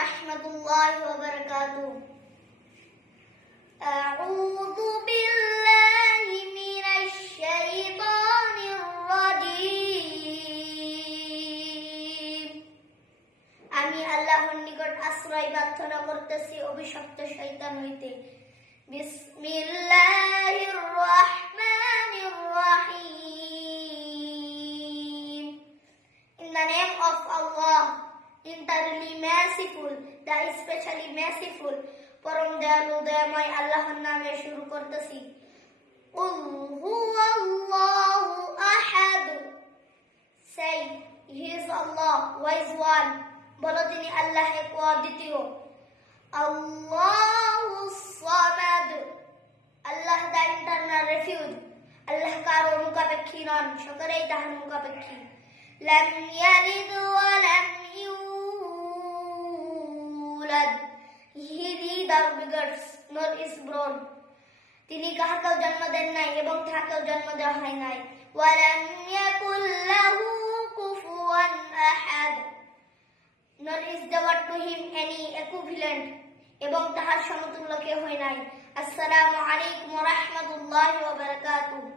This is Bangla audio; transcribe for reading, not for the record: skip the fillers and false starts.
warahmatullahi wabarakatuh. A'udzu billahi minasy syaithanir rajim. আমি আল্লাহর নিকট আশ্রয় প্রার্থনা করতেছি অভিশপ্ত শয়তান হইতে। বিসমিল্লাহির রাহমানির রাহিম। In the name of Allah, entirely merciful, the especially merciful, পরম দয়ালু দয়াময় আল্লাহর নামে শুরু করতেছি। কুল হুয়াল্লাহু আহাদ। Say, He is Allah, wise one. বলো তিনি আল্লাহ এক ও দ্বিতীয়। আল্লাহুস সামাদ। আল্লাহ the eternal refuge. আল্লাহ কারো মুখাপেক্ষী নন, সকলেই তাহার মুখাপেক্ষী। লাম ইয়ালিদ ওয়া লাম ইউলাদ। He neither begets nor is born. তিনি কাহাকেও জন্ম দেন নাই এবং তাহাকেও জন্ম দেওয়া হয় নাই। ওয়া লাম ইয়াকুল লাহু কুফুয়ান আহাদ। Nor is there to him any equivalent, এবং তাহার সমতুল্য কেউ হয় নাই। আসসালামু আলাইকুম ওয়া রাহমাতুল্লাহি ওয়া বারাকাতুহু।